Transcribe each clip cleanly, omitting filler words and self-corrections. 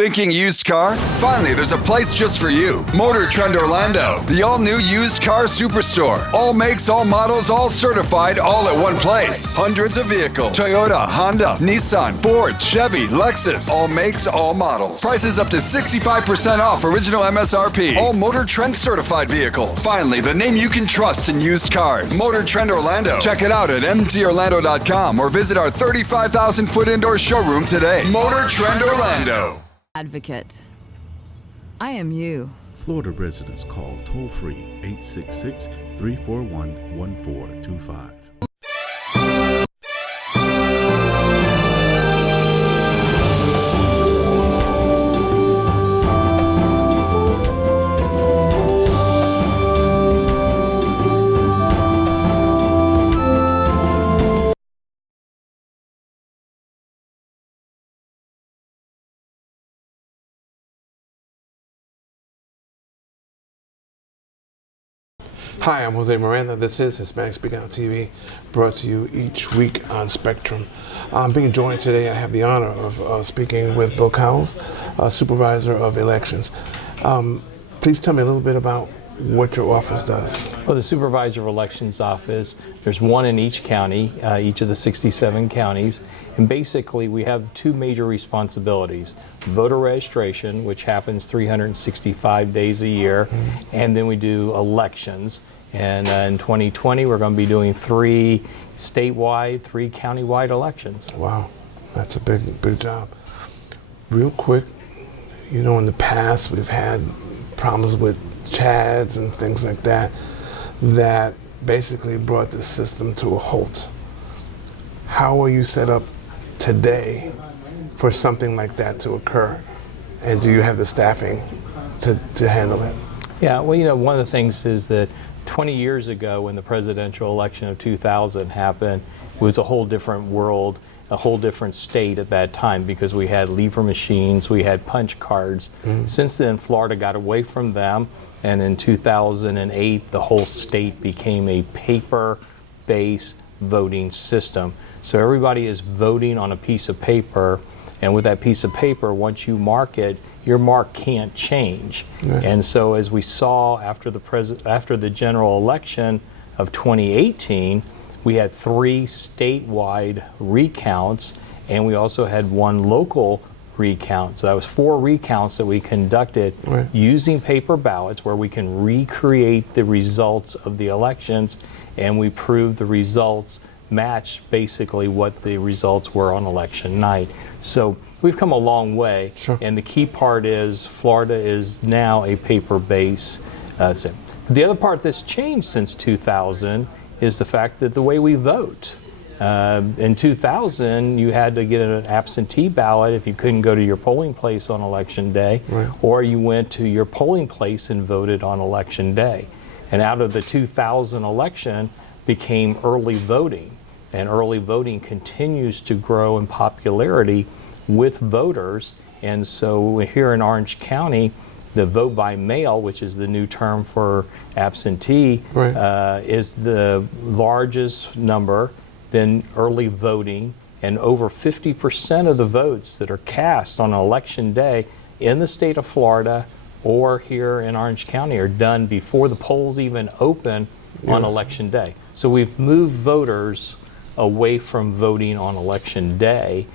Thinking used car? Finally, there's a place just for you. Motor Trend Orlando, the all-new used car superstore. All makes, all models, all certified, all at one place. Hundreds of vehicles. Toyota, Honda, Nissan, Ford, Chevy, Lexus. All makes, all models. Prices up to 65% off original MSRP. All Motor Trend certified vehicles. Finally, the name you can trust in used cars. Motor Trend Orlando. Check it out at mtorlando.com or visit our 35,000-foot indoor showroom today. Motor Trend Orlando. Advocate. I am you. Florida residents call toll-free 866-341-1425. Hi, I'm Jose Miranda. This is Hispanic SpeakoutTV, brought to you each week on Spectrum. I'm being joined today, I have the honor of speaking with Bill Cowles, Supervisor of Elections. Please tell me a little bit about what your office does. Well, the Supervisor of Elections office, there's one in each county, each of the 67 counties, and basically we have two major responsibilities. Voter registration, which happens 365 days a year, and then we do elections. And in 2020, we're going to be doing 3 statewide, 3 countywide elections. Wow, that's a big job. Real quick, you know, in the past we've had problems with chads and things like that that basically brought the system to a halt. How are you set up today for something like that to occur? And do you have the staffing to handle it? Yeah, well, you know, one of the things is that 20 years ago when the presidential election of 2000 happened, it was a whole different world, a whole different state at that time because we had lever machines, we had punch cards. Since then, Florida got away from them, and in 2008, the whole state became a paper-based voting system. So everybody is voting on a piece of paper, and with that piece of paper, once you mark it, your mark can't change. Right. And so as we saw after the general election of 2018, we had 3 statewide recounts, and we also had 1 local recount. So that was 4 recounts that we conducted using paper ballots where we can recreate the results of the elections, and we proved the results matched basically what the results were on election night. So we've come a long way, and the key part is Florida is now a paper-based system. The other part that's changed since 2000 is the fact that the way we vote. In 2000, you had to get an absentee ballot if you couldn't go to your polling place on election day, or you went to your polling place and voted on election day. And out of the 2000 election became early voting, and early voting continues to grow in popularity with voters. And so here in Orange County, the vote by mail, which is the new term for absentee, is the largest number, then early voting, and over 50% of the votes that are cast on election day in the state of Florida or here in Orange County are done before the polls even open on election day. So we've moved voters away from voting on election day,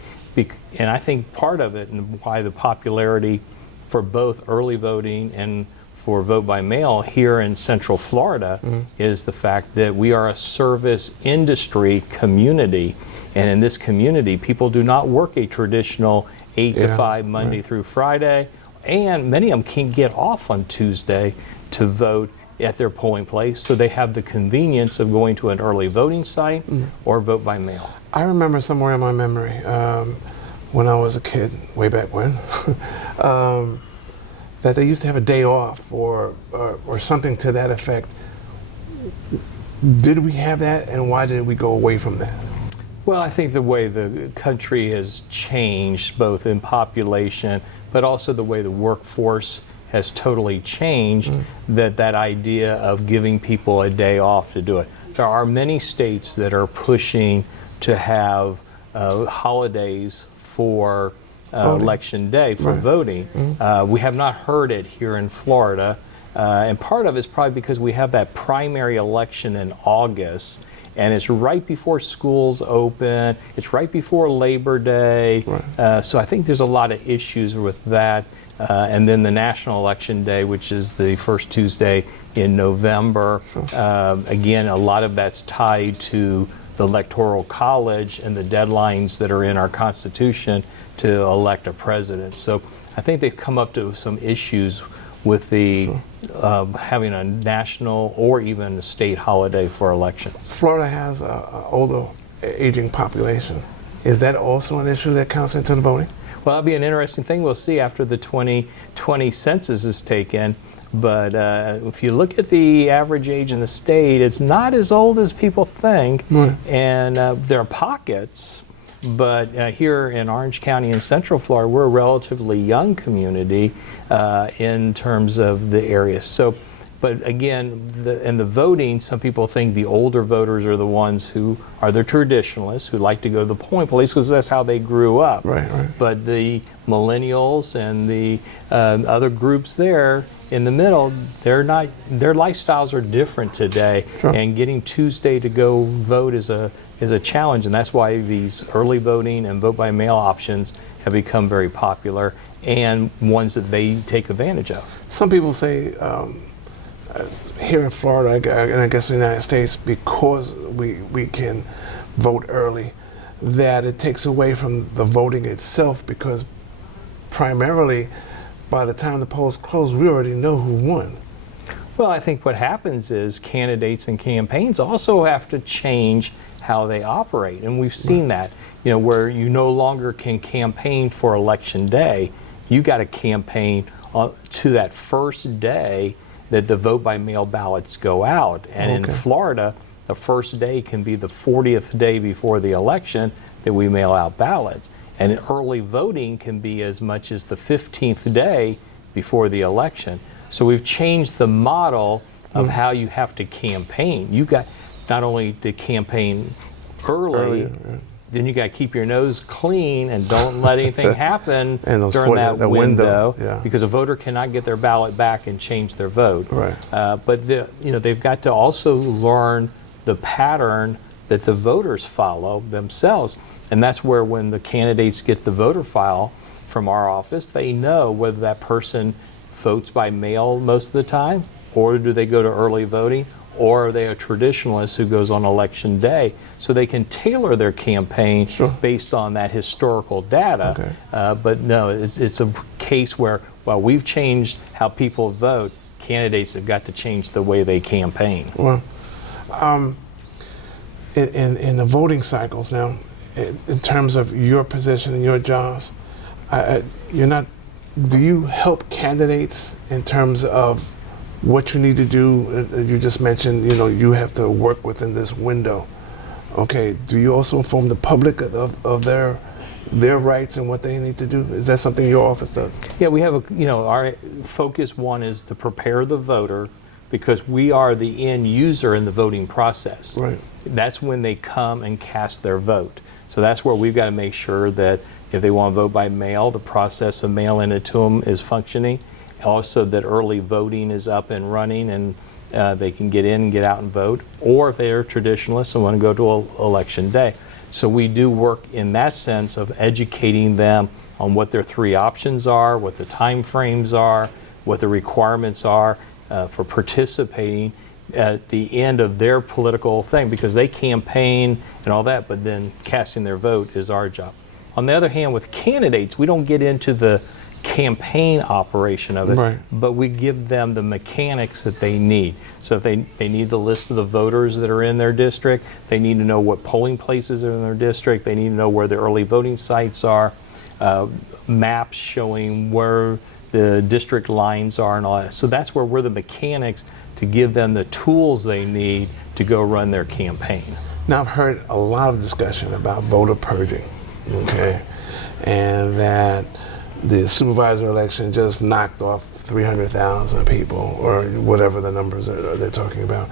and I think part of it and why the popularity for both early voting and for vote by mail here in Central Florida is the fact that we are a service industry community, and in this community people do not work a traditional 8 to 5 Monday through Friday, and many of them can't get off on Tuesday to vote at their polling place, so they have the convenience of going to an early voting site or vote by mail. I remember somewhere in my memory when I was a kid, way back when, that they used to have a day off or something to that effect. Did we have that, and why did we go away from that? Well, I think the way the country has changed, both in population, but also the way the workforce has totally changed, that idea of giving people a day off to do it. There are many states that are pushing to have holidays for election day for voting. We have not heard it here in Florida, and part of it's probably because we have that primary election in August, and it's right before schools open, it's right before Labor Day, so I think there's a lot of issues with that. And then the national election day, which is the first Tuesday in November. Again, a lot of that's tied to the Electoral College and the deadlines that are in our Constitution to elect a president. So I think they've come up to some issues with the having a national or even a state holiday for elections. Florida has an older aging population. Is that also an issue that counts into the voting? Well, that'll be an interesting thing we'll see after the 2020 census is taken. But if you look at the average age in the state, it's not as old as people think. And there are pockets, but here in Orange County and Central Florida, we're a relatively young community in terms of the area. So, but again, in the voting, some people think the older voters are the ones who are the traditionalists, who like to go to the polling place because that's how they grew up. But the millennials and the other groups there in the middle, they're not. Their lifestyles are different today, and getting Tuesday to go vote is a challenge, and that's why these early voting and vote by mail options have become very popular and ones that they take advantage of. Some people say. Here in Florida, and I guess in the United States, because we can vote early, that it takes away from the voting itself, because primarily by the time the polls close, we already know who won. Well, I think what happens is candidates and campaigns also have to change how they operate, and we've seen that, where you no longer can campaign for election day. You got to campaign to that first day that the vote by mail ballots go out. And in Florida, the first day can be the 40th day before the election that we mail out ballots. And early voting can be as much as the 15th day before the election. So we've changed the model of how you have to campaign. You got not only to campaign early, then you got to keep your nose clean and don't let anything happen during that window, because a voter cannot get their ballot back and change their vote. But they've got to also learn the pattern that the voters follow themselves, and that's where when the candidates get the voter file from our office, they know whether that person votes by mail most of the time, or do they go to early voting, or are they a traditionalist who goes on election day, so they can tailor their campaign based on that historical data. But no, it's a case where, while we've changed how people vote, candidates have got to change the way they campaign. Well, in the voting cycles now, in terms of your position and your jobs, do you help candidates in terms of what you need to do? You just mentioned, you have to work within this window. Okay, do you also inform the public of their rights and what they need to do? Is that something your office does? Yeah, we have our focus one is to prepare the voter, because we are the end user in the voting process. That's when they come and cast their vote. So that's where we've got to make sure that if they want to vote by mail, the process of mailing it to them is functioning. Also, that early voting is up and running, and they can get in and get out and vote, or if they're traditionalists and want to go to election day. So we do work in that sense of educating them on what their three options are, what the time frames are, what the requirements are for participating at the end of their political thing, because they campaign and all that, but then casting their vote is our job. On the other hand, with candidates, we don't get into the campaign operation of it, but we give them the mechanics that they need. So if they need the list of the voters that are in their district, they need to know what polling places are in their district, they need to know where the early voting sites are, maps showing where the district lines are and all that. So that's where we're the mechanics to give them the tools they need to go run their campaign. Now, I've heard a lot of discussion about voter purging, and that the supervisor election just knocked off 300,000 people, or whatever the numbers are they're talking about.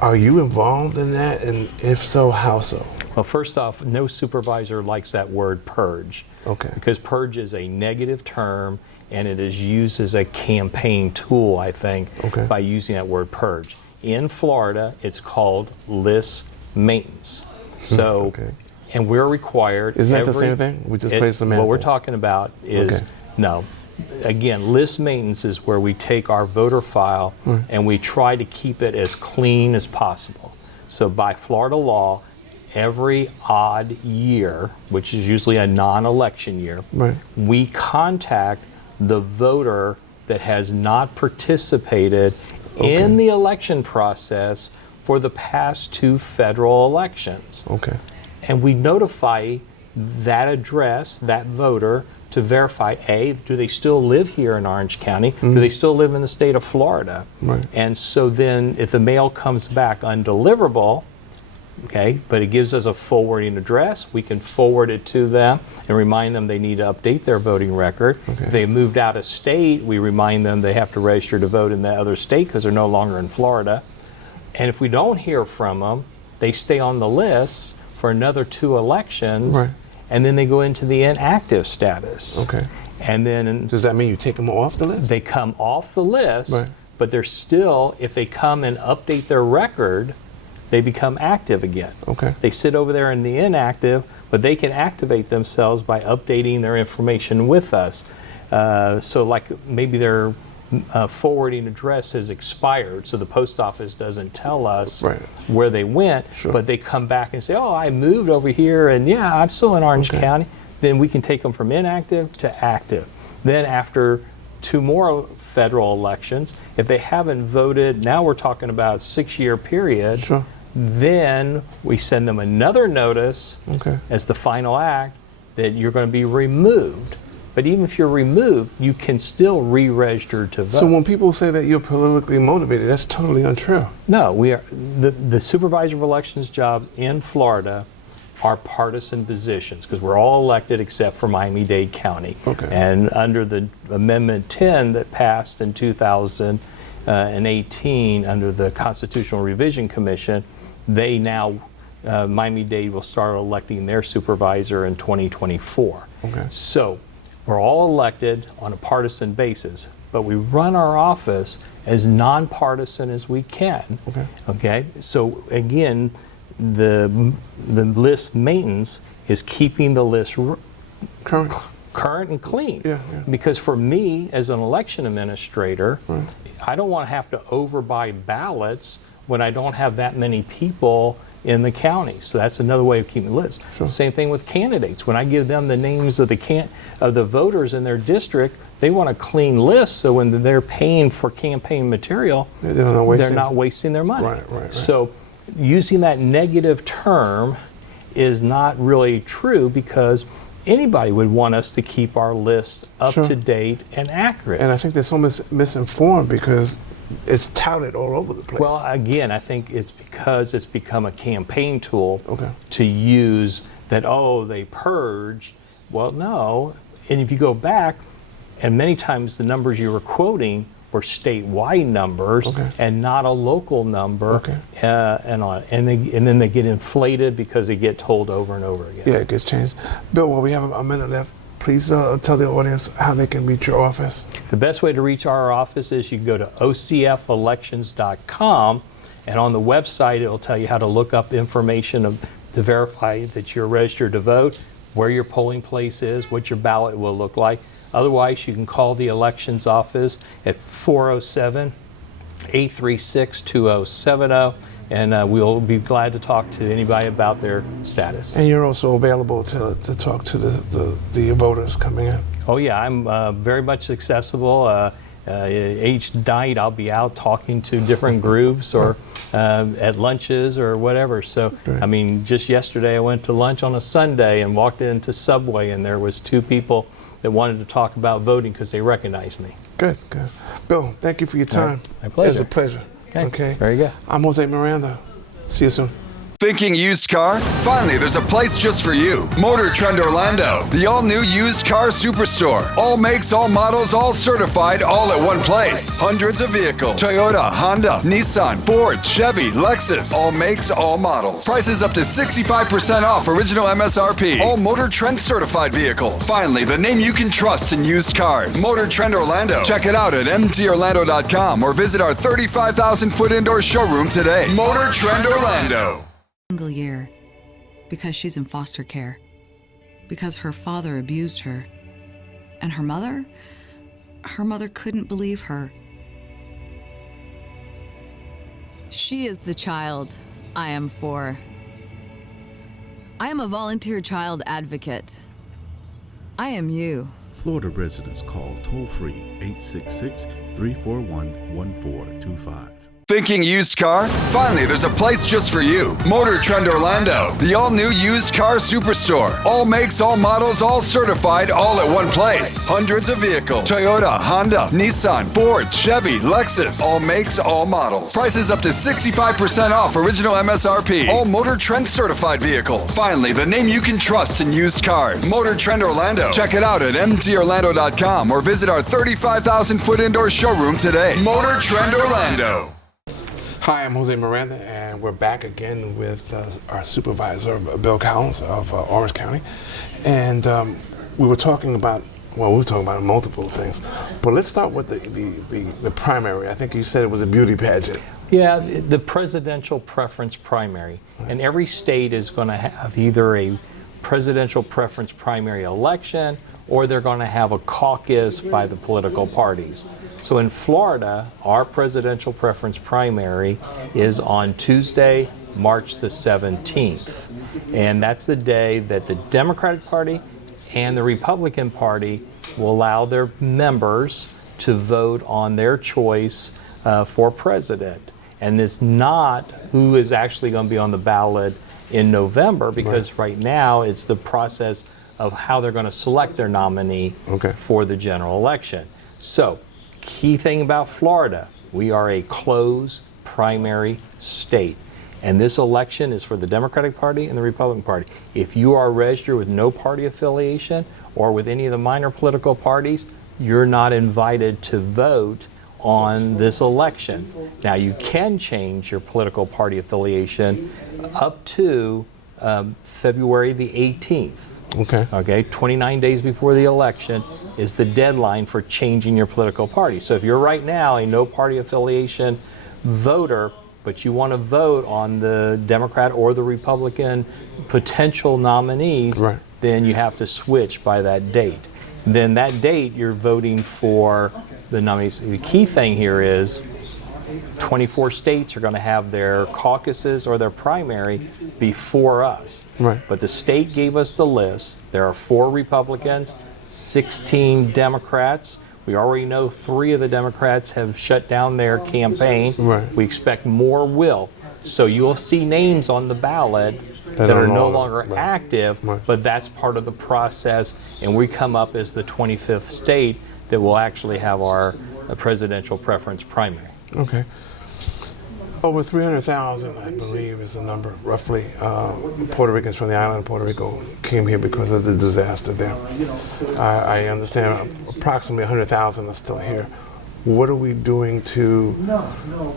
Are you involved in that? And if so, how so? Well, first off, no supervisor likes that word purge. Okay. Because purge is a negative term, and it is used as a campaign tool, I think, Okay. by using that word purge. In Florida, it's called list maintenance. So, Okay. and we're required. Isn't that the same thing? We just play semantics. What we're talking about is, Okay. no. Again, list maintenance is where we take our voter file and we try to keep it as clean as possible. So by Florida law, every odd year, which is usually a non-election year, Right. we contact the voter that has not participated in the election process for the past 2 federal elections. Okay. And we notify that address, that voter, to verify, A, do they still live here in Orange County? Do they still live in the state of Florida? Right. And so then if the mail comes back undeliverable, okay, but it gives us a forwarding address, we can forward it to them and remind them they need to update their voting record. Okay. If they moved out of state, we remind them they have to register to vote in the other state because they're no longer in Florida. And if we don't hear from them, they stay on the list for another 2 elections, Right. and then they go into the inactive status. Okay. And then Does that mean you take them off the list? they come off the list, Right. but they're still, if they come and update their record, they become active again. Okay. They sit over there in the inactive, but they can activate themselves by updating their information with us. So like maybe their forwarding address has expired, so the post office doesn't tell us Right. where they went, Sure. but they come back and say, oh, I moved over here, and yeah, I'm still in Orange Okay. County. Then we can take them from inactive to active. Then after 2 more federal elections, if they haven't voted, now we're talking about a 6-year period, Sure. then we send them another notice Okay. as the final act that you're going to be removed. But even if you're removed, you can still re-register to vote. So when people say that you're politically motivated, that's totally untrue. No, we are the supervisor of elections job in Florida are partisan positions because we're all elected except for Miami-Dade County. Okay. And under the Amendment 10 that passed in 2018 under the Constitutional Revision Commission, they now Miami-Dade will start electing their supervisor in 2024. Okay. So we're all elected on a partisan basis, but we run our office as nonpartisan as we can. Okay. Okay. So again, the list maintenance is keeping the list Current. current and clean. Yeah, yeah. Because for me, as an election administrator, I don't want to have to overbuy ballots when I don't have that many people in the county. So that's another way of keeping the list. Sure. Same thing with candidates. When I give them the names of the voters in their district, they want a clean list so when they're paying for campaign material, They're not wasting. they're not wasting their money. Right. So using that negative term is not really true because anybody would want us to keep our list up Sure. to date and accurate. And I think they're so misinformed because it's touted all over the place. Well, again, I think it's because it's become a campaign tool Okay. to use that, oh, they purged. Well, no. And if you go back, and many times the numbers you were quoting were statewide numbers Okay. and not a local number. Okay. And then they get inflated because they get told over and over again. Yeah, it gets changed. Bill, well, we have a minute left. Please tell the audience how they can reach your office. The best way to reach our office is you can go to ocfelections.com, and on the website it'll tell you how to look up information to verify that you're registered to vote, where your polling place is, what your ballot will look like. Otherwise, you can call the elections office at 407-836-2070, and we'll be glad to talk to anybody about their status. And you're also available to talk to the voters coming in. Oh yeah, I'm very much accessible. Each night I'll be out talking to different groups or at lunches or whatever. So, Great. I mean, just yesterday I went to lunch on a Sunday and walked into Subway and there was 2 people that wanted to talk about voting because they recognized me. Good. Bill, thank you for your time. My pleasure. It's a pleasure. Okay. Very good. I'm Jose Miranda. See you soon. Thinking used car? Finally, there's a place just for you. Motor Trend Orlando, the all-new used car superstore. All makes, all models, all certified, all at one place. Hundreds of vehicles. Toyota, Honda, Nissan, Ford, Chevy, Lexus. All makes, all models. Prices up to 65% off original MSRP. All Motor Trend certified vehicles. Finally, the name you can trust in used cars. Motor Trend Orlando. Check it out at mtorlando.com or visit our 35,000-foot indoor showroom today. Motor Trend Orlando. Single year because she's in foster care, because her father abused her, and her mother couldn't believe her. She is the child I am for. I am a volunteer child advocate. I am you. Florida residents call toll-free 866-341-1425. Thinking used car? Finally, there's a place just for you. Motor Trend Orlando, the all-new used car superstore. All makes, all models, all certified, all at one place. Hundreds of vehicles. Toyota, Honda, Nissan, Ford, Chevy, Lexus. All makes, all models. Prices up to 65% off original MSRP. All Motor Trend certified vehicles. Finally, the name you can trust in used cars. Motor Trend Orlando. Check it out at mtorlando.com or visit our 35,000-foot indoor showroom today. Motor Trend Orlando. Hi, I'm Jose Miranda, and we're back again with our supervisor, Bill Cowles of Orange County. And we were talking about multiple things. But let's start with the primary. I think you said it was a beauty pageant. Yeah, the presidential preference primary. And every state is going to have either a presidential preference primary election or they're going to have a caucus by the political parties. So in Florida, our presidential preference primary is on Tuesday, March the 17th. And that's the day that the Democratic Party and the Republican Party will allow their members to vote on their choice for president. And it's not who is actually going to be on the ballot in November, because right now it's the process of how they're going to select their nominee for the general election. So, key thing about Florida, we are a closed primary state. And this election is for the Democratic Party and the Republican Party. If you are registered with no party affiliation or with any of the minor political parties, you're not invited to vote on this election. Now, you can change your political party affiliation up to February the 18th. Okay, 29 days before the election is the deadline for changing your political party. So if you're right now a no party affiliation voter, but you want to vote on the Democrat or the Republican potential nominees, then you have to switch by that date. Then that date you're voting for the nominees. The key thing here is 24 states are going to have their caucuses or their primary before us. But the state gave us the list. There are 4 Republicans, 16 Democrats. We already know 3 of the Democrats have shut down their campaign. We expect more will. So you'll see names on the ballot that are no longer active, but that's part of the process. And we come up as the 25th state that will actually have our presidential preference primary. Okay. Over 300,000, I believe, is the number, roughly. Puerto Ricans from the island of Puerto Rico came here because of the disaster there. I understand approximately 100,000 are still here. What are we doing to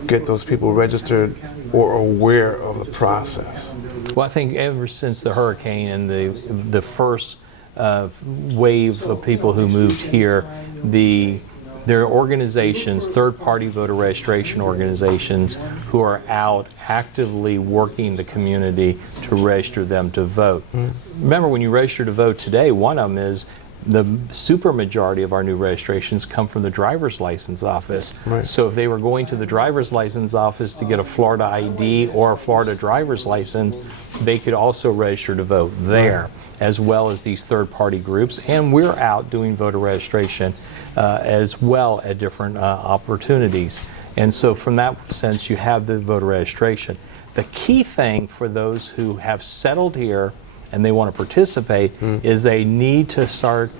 get those people registered or aware of the process? Well, I think ever since the hurricane and the first wave of people who moved here, there are organizations, third-party voter registration organizations, who are out actively working the community to register them to vote. Remember, when you register to vote today, one of them is the supermajority of our new registrations come from the driver's license office. So if they were going to the driver's license office to get a Florida ID or a Florida driver's license, they could also register to vote there, as well as these third-party groups. And we're out doing voter registration as well at different opportunities. And so from that sense, you have the voter registration. The key thing for those who have settled here and they want to participate is they need to start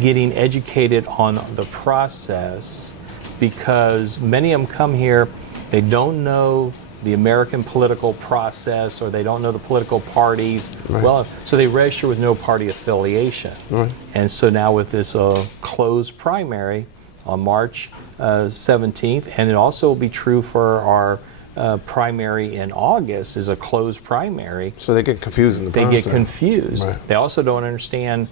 getting educated on the process, because many of them come here, they don't know the American political process, or they don't know the political parties Right. well, so they register with no party affiliation. Right. And so now with this closed primary on March 17th, and it also will be true for our primary in August, is a closed primary. So they get confused in the They process. get confused. Right. They also don't understand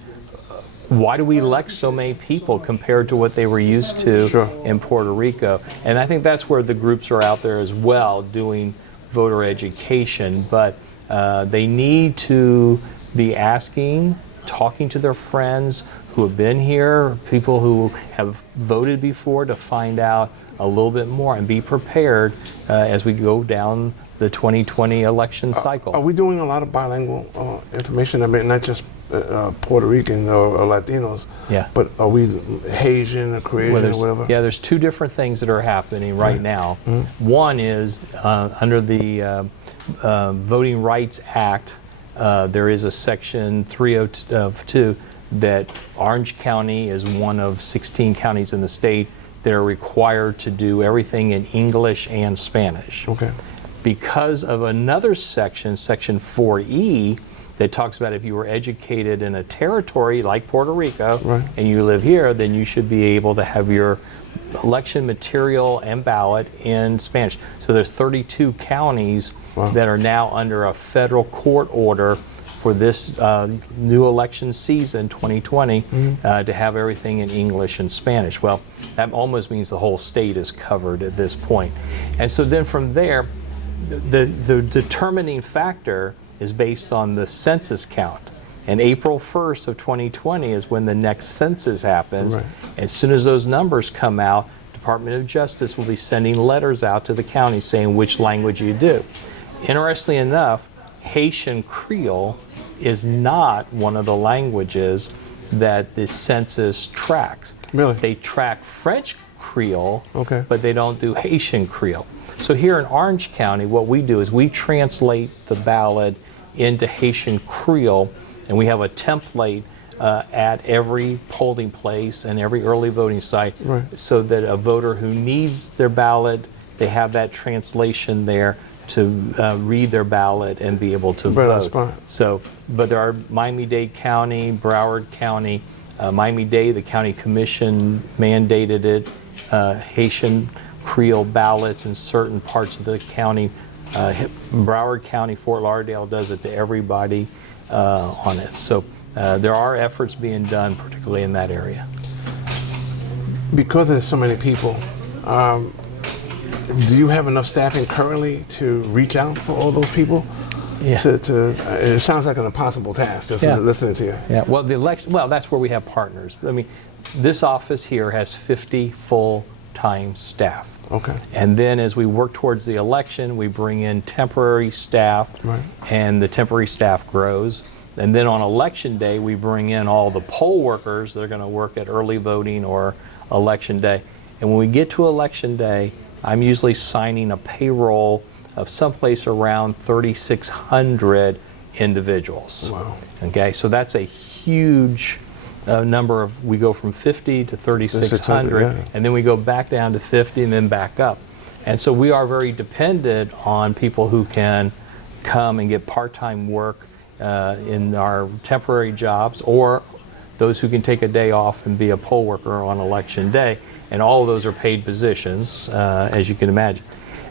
why do we elect so many people compared to what they were used to Sure. in Puerto Rico. And I think that's where the groups are out there as well, doing voter education. But they need to be asking, talking to their friends who have been here, people who have voted before, to find out a little bit more and be prepared as we go down the 2020 election cycle. Are we doing a lot of bilingual information? I mean, not just Puerto Rican or Latinos, Yeah. but are we Haitian or Creation or There's- whatever? Yeah, there's two different things that are happening right now. One is under the Voting Rights Act, there is a section 302 that Orange County is one of 16 counties in the state that are required to do everything in English and Spanish. Okay. Because of another section, section 4E, that talks about if you were educated in a territory like Puerto Rico Right. and you live here, then you should be able to have your election material and ballot in Spanish. So there's 32 counties Wow. that are now under a federal court order for this new election season, 2020, to have everything in English and Spanish. Well, that almost means the whole state is covered at this point. And so then from there, the determining factor is based on the census count. And April 1st of 2020 is when the next census happens. Right. As soon as those numbers come out, Department of Justice will be sending letters out to the county saying which language you do. Interestingly enough, Haitian Creole is not one of the languages that the census tracks. Really? They track French Creole, Okay. but they don't do Haitian Creole. So here in Orange County, what we do is we translate the ballot into Haitian Creole, and we have a template at every polling place and every early voting site, Right. so that a voter who needs their ballot, they have that translation there to read their ballot and be able to Right, vote. that's fine. So, but there are Miami-Dade County, Broward County, Miami-Dade, the county commission mandated it, Haitian Creole ballots in certain parts of the county. Broward County, Fort Lauderdale does it to everybody on it. So there are efforts being done, particularly in that area. Because there's so many people, do you have enough staffing currently to reach out for all those people? Yeah. It sounds like an impossible task just Yeah. listening to you. Yeah, well, that's where we have partners. I mean, this office here has 50 full-time staff. Okay. And then as we work towards the election, we bring in temporary staff, Right. and the temporary staff grows. And then on election day, we bring in all the poll workers that are going to work at early voting or election day. And when we get to election day, I'm usually signing a payroll of someplace around 3,600 individuals. Wow. Okay, so that's a huge number of, we go from 50 to 3,600, yeah. and then we go back down to 50 and then back up. And so we are very dependent on people who can come and get part-time work in our temporary jobs, or those who can take a day off and be a poll worker on election day. And all of those are paid positions, as you can imagine.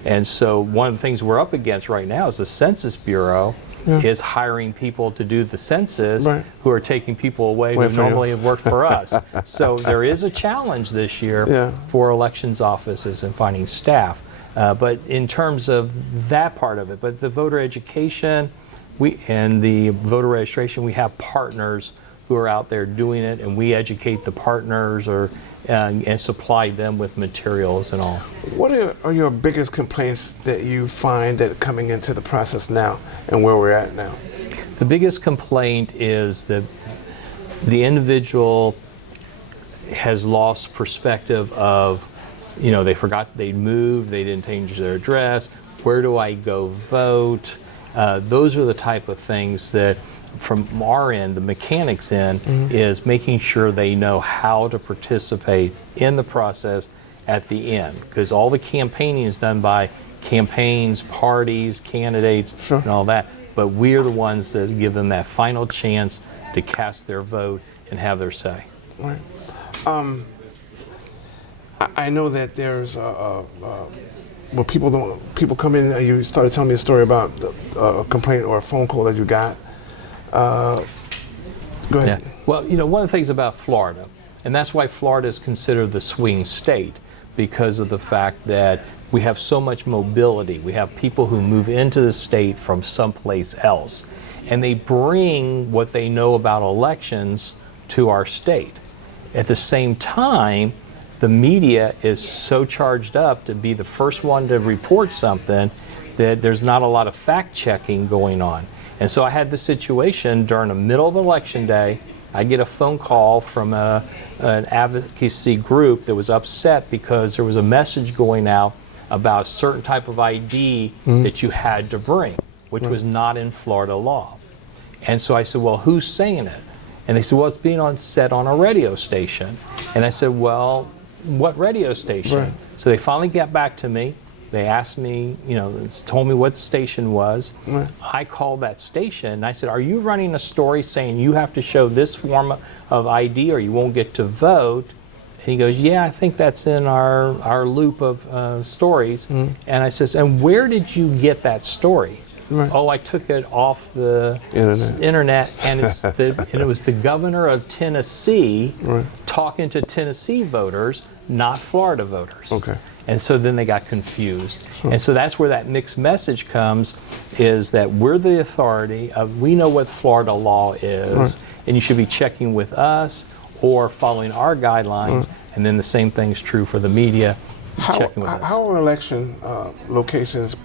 And so one of the things we're up against right now is the Census Bureau is hiring people to do the census, Right. who are taking people away who Away from you. normally have worked for us. So there is a challenge this year Yeah. for elections offices and finding staff. But in terms of that part of it, but the voter education and the voter registration, we have partners who are out there doing it, and we educate the partners and supply them with materials and all. What are your biggest complaints that you find that coming into the process now and where we're at now? The biggest complaint is that the individual has lost perspective of, they forgot they moved, they didn't change their address, where do I go vote? Those are the type of things that from our end, the mechanics end, is making sure they know how to participate in the process at the end. Because all the campaigning is done by campaigns, parties, candidates, Sure. and all that. But we're the ones that give them that final chance to cast their vote and have their say. Right. I know that there's well, people come in. You started telling me a story about a complaint or a phone call that you got. Go ahead. Yeah. Well, you know, one of the things about Florida, and that's why Florida is considered the swing state, because of the fact that we have so much mobility. We have people who move into the state from someplace else, and they bring what they know about elections to our state. At the same time, the media is so charged up to be the first one to report something that there's not a lot of fact checking going on. And so I had the situation during the middle of election day. I get a phone call from an advocacy group that was upset because there was a message going out about a certain type of ID that you had to bring, which was not in Florida law. And so I said, well, who's saying it? And they said, well, it's being said on a radio station. And I said, well, what radio station? Right. So they finally got back to me. They asked me, you know, told me what the station was. Right. I called that station and I said, are you running a story saying you have to show this form of ID or you won't get to vote? And he goes, yeah, I think that's in our loop of stories. And I says, and where did you get that story? Right. Oh, I took it off the internet and, and it was the governor of Tennessee talking to Tennessee voters, not Florida voters. Okay. And so then they got confused. And so that's where that mixed message comes, is that we're the authority, we know what Florida law is, and you should be checking with us or following our guidelines, and then the same thing's true for the media, checking with us. How are election locations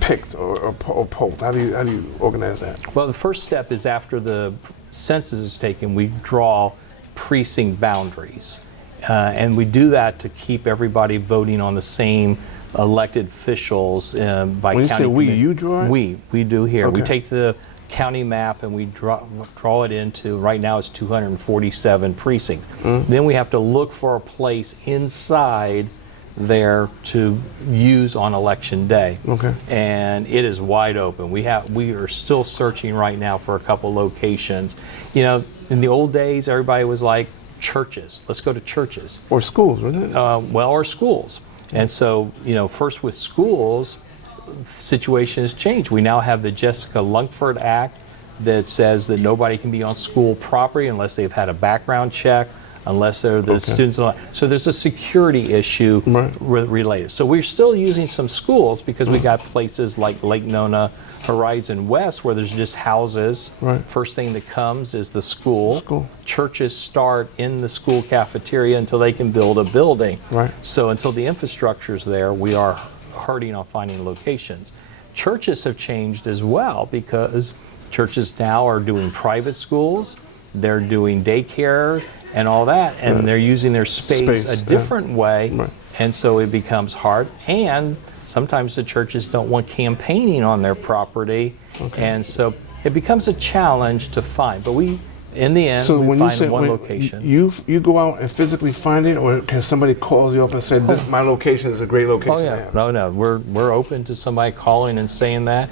picked or polled? How do you organize that? Well, the first step is after the census is taken, we draw precinct boundaries. And we do that to keep everybody voting on the same elected officials by When county. you say we, you draw it? We do here. Okay. We take the county map and we draw it into, right now it's 247 precincts. Then we have to look for a place inside there to use on election day. Okay. And it is wide open. We are still searching right now for a couple locations. You know, in the old days, everybody was like, churches. Let's go to churches. Or schools, wasn't it? Well, or schools. And so, you know, first with schools, the situation has changed. We now have the Jessica Lungford Act that says that nobody can be on school property unless they've had a background check, unless they're the students. So there's a security issue related. So we're still using some schools because we got places like Lake Nona, Horizon West, where there's just houses. First thing that comes is the school. Churches start in the school cafeteria until they can build a building. So until the infrastructure's there, we are hurting on finding locations. Churches have changed as well because churches now are doing private schools, they're doing daycare and all that, and they're using their space a different way, and so it becomes hard. And sometimes the churches don't want campaigning on their property, and so it becomes a challenge to find. But we, in the end, we find one location. You go out and physically find it, or can somebody call you up and say, my location is a great location to have? No, we're open to somebody calling and saying that.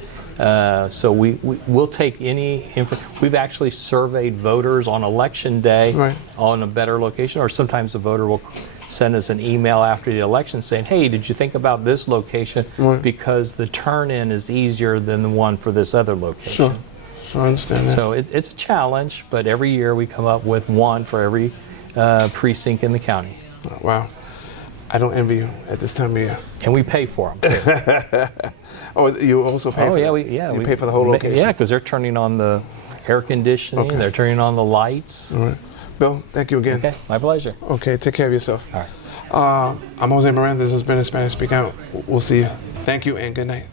So we'll take any info. We've actually surveyed voters on election day on a better location, or sometimes the voter will send us an email after the election saying, hey, did you think about this location? Because the turn-in is easier than the one for this other location. Sure, I understand that. So it's a challenge, but every year we come up with one for every precinct in the county. Wow. I don't envy you at this time of year. And we pay for them, too. Oh, you also pay for them? You pay for the whole location? Yeah, because they're turning on the air conditioning, they're turning on the lights. All right. Bill, thank you again. Okay, my pleasure. Okay, take care of yourself. All right. I'm Jose Moran. This has been a Spanish Speak Out. We'll see you. Thank you and good night.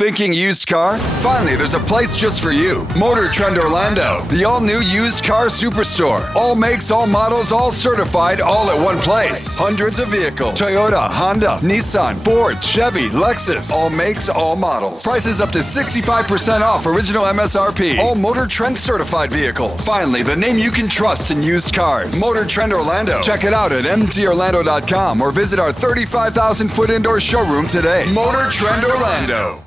Thinking used car? Finally, there's a place just for you. Motor Trend Orlando, the all-new used car superstore. All makes, all models, all certified, all at one place. Hundreds of vehicles. Toyota, Honda, Nissan, Ford, Chevy, Lexus. All makes, all models. Prices up to 65% off original MSRP. All Motor Trend certified vehicles. Finally, the name you can trust in used cars. Motor Trend Orlando. Check it out at mtorlando.com or visit our 35,000-foot indoor showroom today. Motor Trend Orlando.